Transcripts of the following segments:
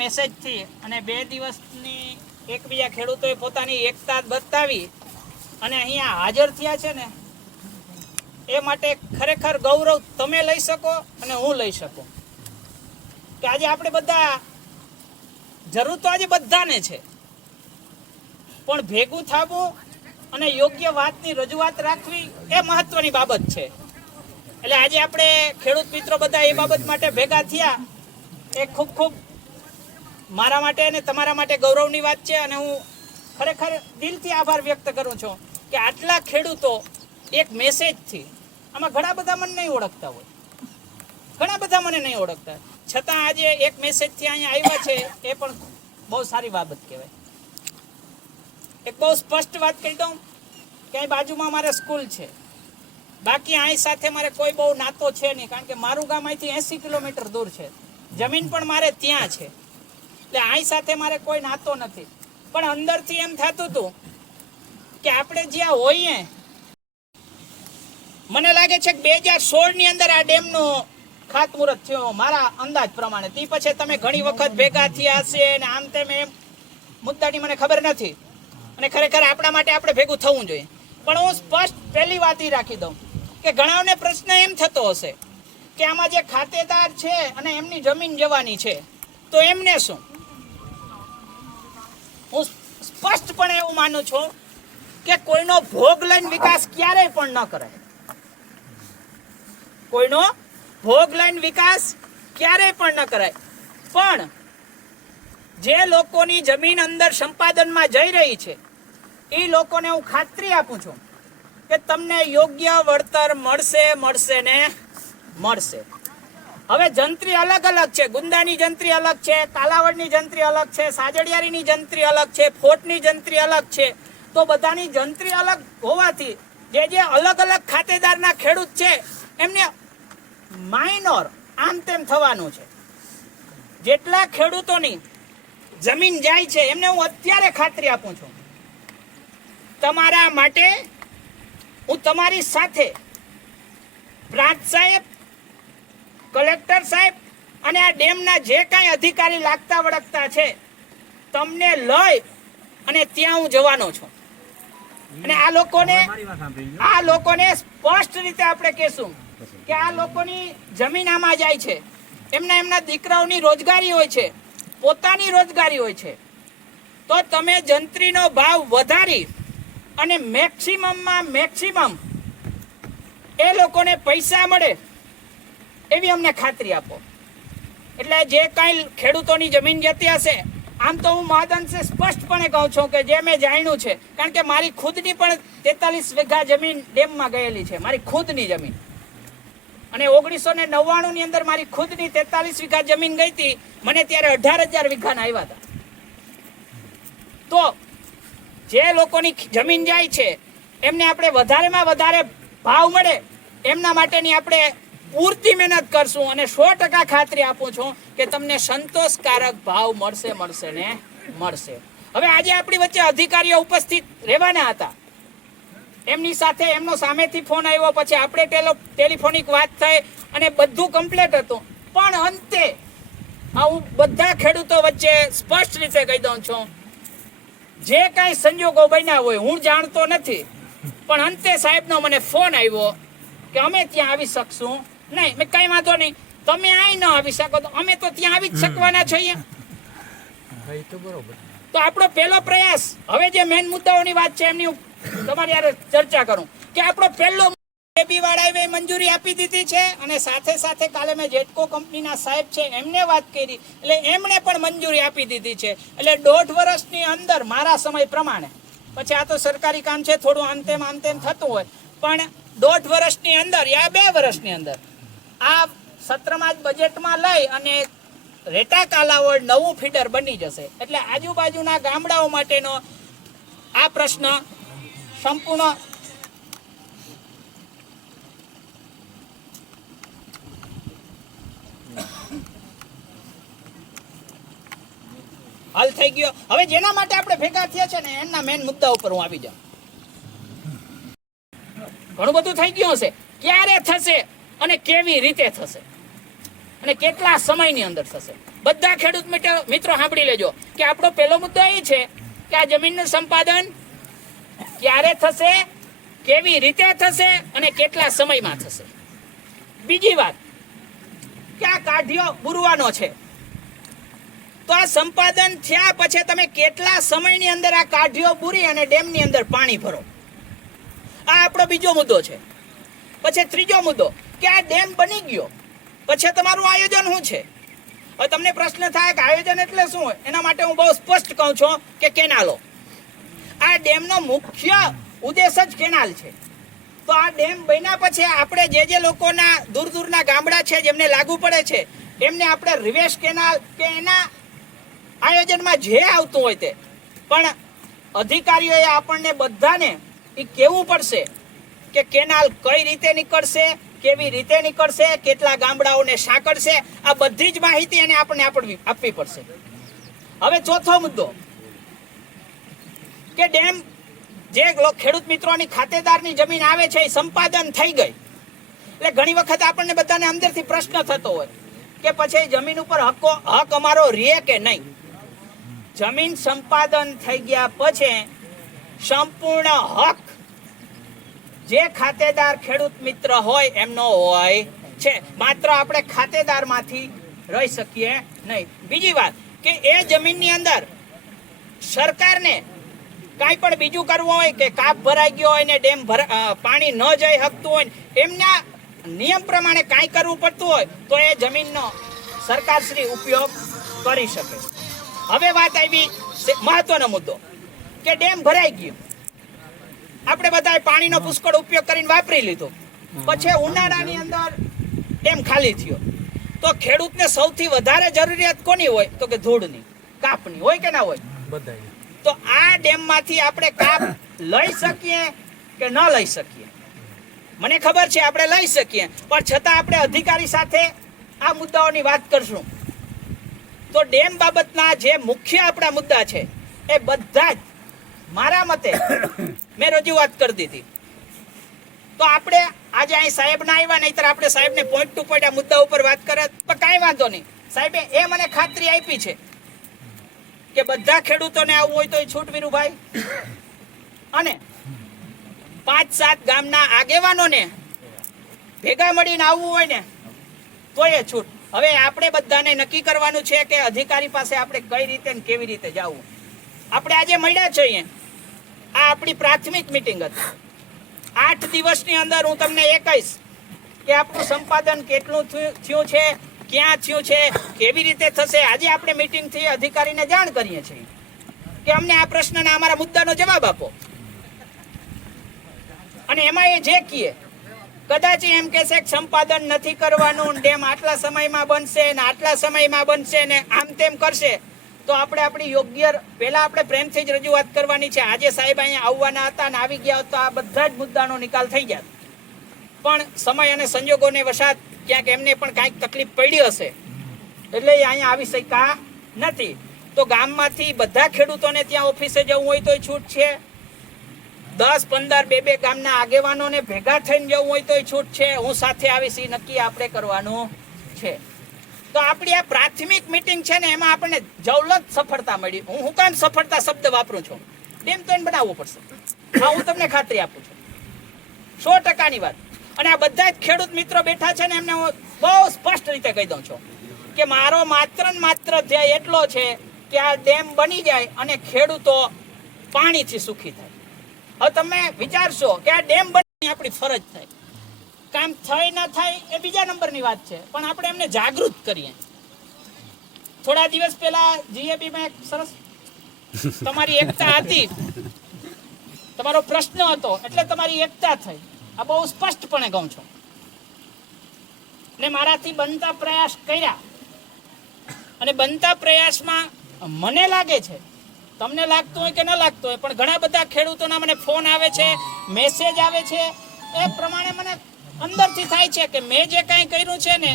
મેસેજથી અને બે દિવસની એકબીજા ખેડૂતોએ પોતાની એકતા બતાવી અને અહીંયા હાજર થયા છે ને, એ માટે ખરેખર ગૌરવ તમે લઈ શકો અને હું લઈ શકું. કે આજે આપણે બધા, જરૂર તો આજે બધાને છે, પણ ભેગું થવું અને યોગ્ય વાતની રજૂઆત રાખવી એ મહત્વની બાબત છે. એટલે આજે આપણે ખેડૂત મિત્રો બધા એ બાબત માટે ભેગા થયા. એ ખૂબ ખૂબ મારા માટે અને તમારા માટે ગૌરવની વાત છે અને હું ખરેખર દિલથી આભાર વ્યક્ત કરું છું કે આટલા ખેડૂતો એક મેસેજથી આમાં ઘણા બધા મને નહીં ઓળખતા હોય. ઘણા બધા મને નહીં ઓળખતા. છતાં આજે એક મેસેજથી અહીંયા આવ્યા છે, એ પણ બહુ સારી બાબત કહેવાય. એક બહુ સ્પષ્ટ વાત કહી દઉં કે અહીં બાજુમાં મારે સ્કૂલ છે. બાકી અહીં સાથે મારે કોઈ બહુ નાતો છે નહીં, કારણ કે મારું ગામ અહીંથી એંસી કિલોમીટર દૂર છે. જમીન પણ મારે ત્યાં છે. એટલે આ સાથે મારે કોઈ નાતો નથી. પણ અંદરથી એમ થતું હતું કે આપણે જ્યાં હોઈએ, મને લાગે છે કે બે હજાર સોળની અંદર આ ડેમનો ખાતમુહૂર્ત થયો. મારા અંદાજ પ્રમાણે. તે પછી તમે ઘણી વખત ભેગા થયા હશે અને આમ તેમ એમ. મુદ્દાની મને ખબર નથી. અને ખરેખર આપણા માટે આપણે ભેગું થવું જોઈએ. પણ હું સ્પષ્ટ પહેલી વાત એ રાખી દઉં કે ઘણાઓને પ્રશ્ન એમ થતો હશે કે આમાં જે ખાતેદાર છે અને એમની જમીન જવાની છે, તો એમને શું? સ્પષ્ટપણે એવું માનું છું કે કોઈનો ભોગ લઈને વિકાસ ક્યારેય પણ ન કરાય કોઈનો ભોગ લઈને વિકાસ ક્યારેય પણ ન કરાય પણ જે લોકોની જમીન અંદર સંપાદનમાં જઈ રહી છે એ લોકોને હું ખાતરી આપું છું કે તમને યોગ્ય વળતર મળશે મળશે ને મળશે. હવે જંત્રી અલગ અલગ છે. ગુંદાની જંત્રી અલગ છે, કાલાવડની જંત્રી અલગ છે, સાજડિયારીની જંત્રી અલગ છે, ફોટની જંત્રી અલગ છે. તો બધાની જંત્રી અલગ હોવાથી જે જે અલગ અલગ ખાતેદારના ખેડૂત છે, એમને માઇનોર આમ તેમ થવાનું છે. જેટલા ખેડૂતોની જમીન જાય છે, એમને હું અત્યારે ખાતરી આપું છું. તમારા માટે હું તમારી સાથે પ્રાંત સાહેબ કલેક્ટર સાહેબ અને આ ડેમના જે કાંઈ અધિકારી લાગતા વળગતા છે તમને લઈ અને ત્યાં હું જવાનો છું. અને આ લોકોને આ લોકોને સ્પષ્ટ રીતે આપણે કહેશું કે આ લોકોની જમીન આમાં જાય છે. એમના એમના દીકરાઓની રોજગારી હોય છે પોતાની રોજગારી હોય છે. તો તમે જંત્રીનો ભાવ વધારી અને મેક્સિમમમાં મેક્સિમમ એ લોકોને પૈસા મળે એવી અમને ખાતરી આપો. એટલે જે કાંઈ ખેડૂતોની જમીન જતી હશે, આમ તો હું મહદઅંશે સ્પષ્ટપણે કહું છું કે જે મેં જાણ્યું છે, કારણ કે મારી ખુદની પણ તેતાલીસ વીઘા જમીન ડેમમાં ગયેલી છે, મારી ખુદની જમીન. અને ઓગણીસો ને નવ્વાણું ની અંદર મારી ખુદની તેતાલીસ વીઘા જમીન ગઈ હતી, મને ત્યારે અઢાર હજાર વીઘાના આવ્યા હતા. તો જે લોકોની જમીન જાય છે, એમને આપણે વધારેમાં વધારે ભાવ મળે, એમના માટેની આપણે પૂરતી મહેનત કરશું અને સો ટકા ખાતરી આપું છું કે તમને સંતોષકારક ભાવ મળશે મળશે ને મળશે. હવે આજે આપણી વચ્ચે અધિકારીઓ ઉપસ્થિત રહેવાના હતા. એમની સાથે એમનો સામેથી ફોન આવ્યો, પછી આપણે ટેલો, ટેલિફોનિક વાત થઈ અને બધું કમ્પ્લીટ હતું. પણ અંતે હું બધા ખેડૂતો વચ્ચે સ્પષ્ટ રીતે કહી દઉં છું, જે કાંઈ સંજોગો બન્યા હોય હું જાણતો નથી. પણ અંતે સાહેબનો મને ફોન આવ્યો કે અમે ત્યાં આવી શકશું. નહીં મેં કઈ વાંધો નહીં. તમે અહીં ન આવી શકો તો અમે તો ત્યાં આવી જ શકવાના છીએ. તો આપણો પહેલો પ્રયાસ હવે જે મેન મુદ્દાઓની વાત છે એમની તમારી યાર ચર્ચા કરું કે આપણો પહેલો બેબી વાળાએ મંજૂરી આપી દીધી છે અને સાથે સાથે કાલે મેં જેટકો કંપનીના સાહેબ છે એમને વાત કરી. એટલે એમણે પણ મંજૂરી આપી દીધી છે. એટલે દોઢ વર્ષની અંદર મારા સમય પ્રમાણે. પછી આ તો સરકારી કામ છે થોડું અંતેમ અંતેમ થતું હોય. પણ દોઢ વર્ષની અંદર યા બે વર્ષની અંદર આ સત્રમાં જ બજેટમાં લઈ અને રેટા કાલાવડ નવું ફીડર બની જશે. એટલે આજુબાજુના ગામડાઓ માટેનો આ પ્રશ્ન સંપૂર્ણ હલ થઈ ગયો. હવે જેના માટે આપણે ભેગા થયા છે ને એના મેન મુદ્દા ઉપર હું આવી જાઉં. ઘણું બધું થઈ ગયું હશે. ક્યારે થશે? અને કેવી રીતે થશે? અને કેટલા સમયની અંદર થશે? બધા ખેડૂત મિત્રો સાંભળી લેજો કે આપણો પહેલો મુદ્દો એ છે કે આ જમીનનું સંપાદન ક્યારે થશે, કેવી રીતે થશે અને કેટલા સમયમાં થશે? બીજી વાત કે આ કાઢ્યો પૂરવાનો છે. તો આ સંપાદન થયા પછી તમે કેટલા સમયની અંદર આ કાઢીઓ પૂરી અને ડેમની અંદર પાણી ભરો? આ આપણો બીજો મુદ્દો છે. પછી ત્રીજો મુદ્દો કે આ ડેમ બની ગયો? પછી તમારું આયોજન શું છે? હવે તમને પ્રશ્ન થાય કે આયોજન એટલે શું? એના માટે હું બહુ સ્પષ્ટ કહું છું કે કેનાલો. આ ડેમનો મુખ્ય ઉદ્દેશ જ કેનાલ છે. તો આ ડેમ બન્યા પછી આપણે જે જે લોકોના દૂર દૂરના ગામડા છે જેમને લાગુ પડે છે, એમને આપણે રિવેશ કેનાલ કે એના આયોજનમાં જે આવતું હોય તે. પણ અધિકારીઓએ આપણને બધાને એ કહેવું પડશે કે કેનાલ કઈ રીતે નીકળશે કેવી રીતે નીકળશે, કેટલા ગામડાઓને સાંકળશે, આ બધી જ માહિતી એને આપણને આપવી પડશે. હવે ચોથો મુદ્દો. કે ડેમ જે ખેડૂત મિત્રોની ખાતેદારની જમીન આવે છે, એ સંપાદન થઈ ગઈ. એટલે ઘણી વખત આપણને બધાને અંદરથી પ્રશ્ન થતો હોય કે પછી જમીન ઉપર હકો, હક અમારો રહે કે નહીં? જમીન સંપાદન થઈ ગયા પછી સંપૂર્ણ હક જે ખાતેદાર ખેડૂત મિત્ર હોય, એમનો હોય છે. માત્ર આપણે ખાતેદારમાંથી રહી શકીએ નહીં. બીજી વાત કે એ જમીનની અંદર સરકારને કાંઈ પણ બીજું કરવું હોય કે કાપ ભરાઈ ગયો હોય ને ડેમ પાણી ન જઈ શકતું હોય એમના નિયમ પ્રમાણે કાંઈ કરવું પડતું હોય, તો એ જમીનનો સરકારશ્રી ઉપયોગ કરી શકે. હવે વાત આવી મહત્વનો મુદ્દો કે ડેમ ભરાઈ ગયો. આપણે બધાએ પાણીનો પુષ્કળ ઉપયોગ કરીને વાપરી લીધો. પછી ઉનાળાની અંદર ડેમ ખાલી થયો. તો ખેડૂતને સૌથી વધારે જરૂરિયાત કોની હોય? તો કે ધૂળની. કાપની. હોય કે ના હોય? બધા તો આ ડેમમાંથી આપણે કાપ લઈ શકીએ કે ન લઈ શકીએ? મને ખબર છે આપણે લઈ શકીએ. પણ છતાં આપણે અધિકારી સાથે આ મુદ્દાઓની વાત કરશું. તો ડેમ બાબતના જે મુખ્ય આપણા મુદ્દા છે એ બધા જ મારા મતે મેં રજૂઆત કરી દીધી. તો આપણે આજે અહીં સાહેબ ના આવ્યા, નહીતર આપણે સાહેબને પોઈન્ટ ટુ પોઈન્ટ આ મુદ્દા ઉપર વાત કરત પણ કાંઈ વાંધો નહીં. સાહેબે એ મને ખાતરી આપી છે કે બધા ખેડૂતોને આવવું હોય તો એ છૂટ વીરુભાઈ. અને પાંચ સાત ગામના આગેવાનોને ભેગા મળીને આવવું હોય ને તો એ છૂટ. હવે આપણે બધાને નક્કી કરવાનું છે કે અધિકારી પાસે આપણે કઈ રીતે કેવી રીતે જવું. આપણે આજે મળ્યા છીએ આ આપણી પ્રાથમિક મિટિંગ હતી. આઠ દિવસની અંદર હું તમને એ કહીશ કે આપણું સંપાદન કેટલું થયું છે, ક્યાં થયું છે, કેવી રીતે થશે, આજે આપણે મીટિંગથી અધિકારીને જાણ કરીએ છીએ કે અમને આ પ્રશ્નના અમારા મુદ્દાનો જવાબ આપો. અને એમાં એ જે કીએ, કદાચ એમ કહેશે કે સંપાદન નથી કરવાનું ડેમ આટલા સમયમાં બનશે ને આટલા સમયમાં બનશે ને આમ તેમ કરશે તો આપણે આપણી યોગ્ય પહેલા આપણે પ્રેમથી જ રજૂઆત કરવાની છે. આજે સાહેબ અહીંયા આવવાના હતા અને આવી ગયા તો આ બધા જ મુદ્દાનો નિકાલ થઈ જાય પણ સમય અને સંજોગોને વસાત ક્યાંક એમને પણ કાંઈક તકલીફ પડી હશે. એટલે અહીંયા આવી શક્યા નથી. તો ગામમાંથી બધા ખેડૂતોને ત્યાં ઓફિસે જવું હોય તોય છૂટ છે. દસ, પંદર, બે બે ગામના આગેવાનોને ભેગા થઈને જવું હોય તોય છૂટ છે. હું સાથે આવીશ, એ નક્કી આપણે કરવાનું છે. તો આપણી આ પ્રાથમિક મિટિંગ છે ને એમાં આપણને જવલત સફળતા મળી. હું હું કામ સફળતા શબ્દ વાપરું છું? ડેમ તો એને બનાવવો પડશે. હા, હું તમને ખાતરી આપું છું. સો ટકાની વાત. અને આ બધા જ ખેડૂત મિત્રો બેઠા છે ને એમને હું બહુ સ્પષ્ટ રીતે કહી દઉં છું કે મારો માત્ર ને માત્ર ધ્યેય એટલો છે કે આ ડેમ બની જાય અને ખેડૂતો પાણીથી સુખી થાય. હવે તમે વિચારશો કે આ ડેમ બની આપણી ફરજ થાય. કામ થાય ના થાય એ બીજા નંબરની વાત છે. પણ આપણે એમને જાગૃત કરીએ. થોડા દિવસ પહેલા જીએપી માં એક સરસ તમારી એકતા હતી. તમારો પ્રશ્ન હતો, એટલે તમારી એકતા થઈ. આ બહુ સ્પષ્ટપણે કહું છું. ને મારાથી બનતા પ્રયાસ કર્યા. અને બનતા પ્રયાસમાં મને લાગે છે, તમને લાગતું હોય કે ન લાગતું હોય, પણ ઘણા બધા ખેડૂતોના મને ફોન આવે છે, મેસેજ આવે છે. એ પ્રમાણે મને અંદરથી થાય છે કે મેં જે કાંઈ કર્યું છે ને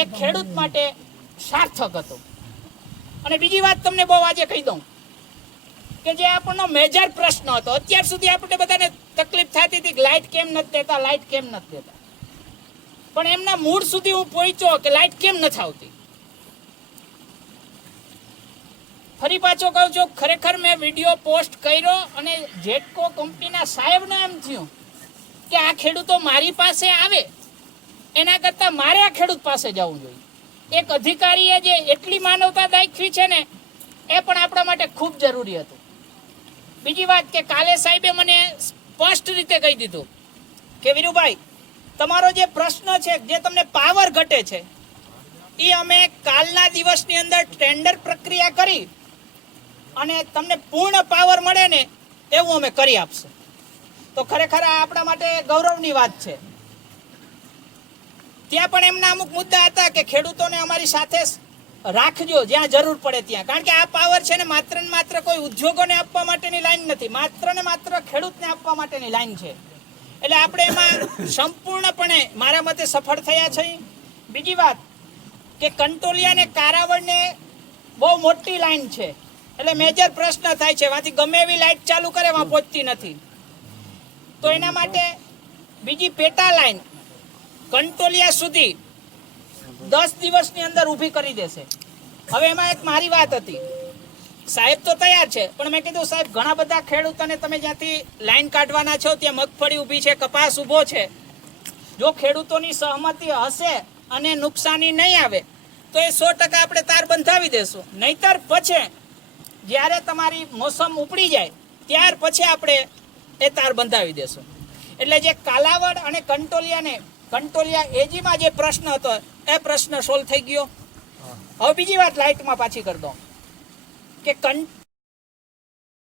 એ ખેડૂત માટે સાર્થક હતું. અને બીજી વાત તમને બહુ આજે કહી દઉં કે જે આપણનો મેજર પ્રશ્ન હતો અત્યાર સુધી આપણે બધાને તકલીફ થતી હતી કે લાઇટ કેમ નથી દેતા લાઇટ કેમ નથી દેતા. પણ એમના મૂળ સુધી હું પહોંચ્યો કે લાઈટ કેમ નથી આવતી. ફરી પાછો કહું છું ખરેખર મેં વીડિયો પોસ્ટ કર્યો અને જેટકો કંપનીના સાહેબને એમ થયું કે આ ખેડૂતો મારી પાસે આવે. એના કરતાં મારે આ ખેડૂત પાસે જવું જોઈએ. એક અધિકારીએ જે એટલી માનવતા દાખવી છે ને, એ પણ આપણા માટે ખૂબ જરૂરી હતું. બીજી વાત કે કાલે સાહેબે મને સ્પષ્ટ રીતે કહી દીધું કે વીરુભાઈ, તમારો જે પ્રશ્ન છે, જે તમને પાવર ઘટે છે એ અમે કાલના દિવસની અંદર ટેન્ડર પ્રક્રિયા કરી અને તમને પૂર્ણ પાવર મળે ને, એવું અમે કરી આપશું. તો ખરેખર આ આપણા માટે ગૌરવની વાત છે. ત્યાં પણ એમના અમુક મુદ્દા હતા કે ખેડૂતોને અમારી સાથે રાખજો, જ્યાં જરૂર પડે ત્યાં. કારણ કે આ પાવર છે ને માત્ર ને માત્ર કોઈ ઉદ્યોગોને આપવા માટેની લાઈન નથી. માત્ર ને માત્ર ખેડૂતને આપવા માટેની લાઈન છે. એટલે આપણે એમાં સંપૂર્ણપણે મારા મતે સફળ થયા છે. બીજી વાત કે કંટોલિયા ને કારાવળને બહુ મોટી લાઈન છે. એટલે મેજર પ્રશ્ન થાય છે. એમાંથી ગમે એવી લાઈટ ચાલુ કરે વાં પહોંચતી નથી. તો એના માટે બીજી પેટા લાઈન કંટોલિયા સુધી દસ દિવસની અંદર ઊભી કરી દેશે. હવે એમાં એક મારી વાત હતી. સાહેબ તો તૈયાર છે, પણ મેં કીધું, સાહેબ, ઘણા બધા ખેડૂતોને તમે જ્યાંથી લાઈન કાઢવાના છો, ત્યાં મગફળી ઊભી છે, કપાસ ઊભો છે. જો ખેડૂતોની સહમતિ હશે અને નુકસાની નહીં આવે, તો એ સો ટકા આપણે તાર બંધાવી દેશું. નહીતર પછી જ્યારે તમારી મોસમ ઉપડી જાય, ત્યાર પછી આપણે એ તાર બંધાવી દેશું. એટલે જે કાલાવડ અને કંટોલિયાને કંટોલિયા એજીમાં જે પ્રશ્ન હતો એ પ્રશ્ન સોલ્વ થઈ ગયો. હવે બીજી વાત લાઇટમાં પાછી કરી દો. કે કં